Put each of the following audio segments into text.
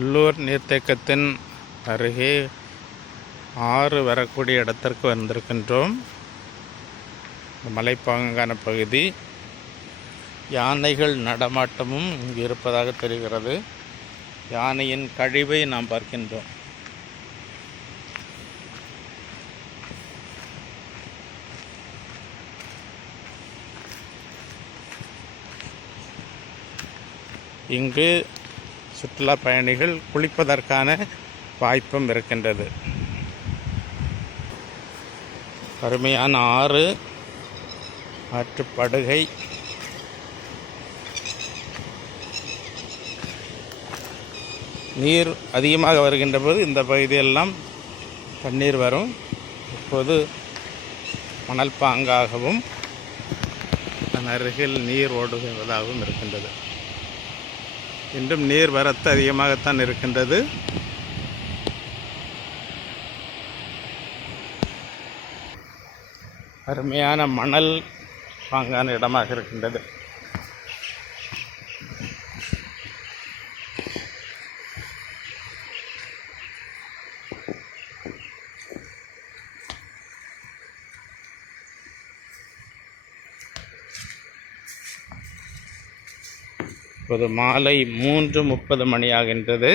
உள்ளூர் நீர்த்தேக்கத்தின் அருகே ஆறு வரக்கூடிய இடத்திற்கு வந்திருக்கின்றோம். மலைப்பாங்கான பகுதி, யானைகள் நடமாட்டமும் இங்கு இருப்பதாக தெரிகிறது. யானையின் கழிவை நாம் பார்க்கின்றோம். இங்கு சுற்றுலா பயணிகள் குளிப்பதற்கான வாய்ப்பும் இருக்கின்றது. அருமையான ஆறு, ஆற்றுப்படுகை, நீர் அதிகமாக வருகின்ற போது இந்த பகுதியெல்லாம் தண்ணீர் வரும். இப்போது மணல் பாங்காகவும் அதன் அருகில் நீர் ஓடுவதாகவும் இருக்கின்றது. இன்றும் நீர் வரத்து அதிகமாகத்தான் இருக்கின்றது. அருமையான மணல் பாங்கான இடமாக இருக்கின்றது. இப்போது மாலை 3:30 மணி ஆகின்றது.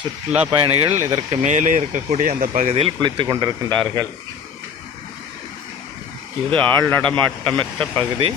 சுற்றுலா பயணிகள் இதற்கு மேலே இருக்கக்கூடிய அந்த பகுதியில் குளித்துக் கொண்டிருக்கின்றார்கள். இது ஆள் நடமாட்டமற்ற பகுதி.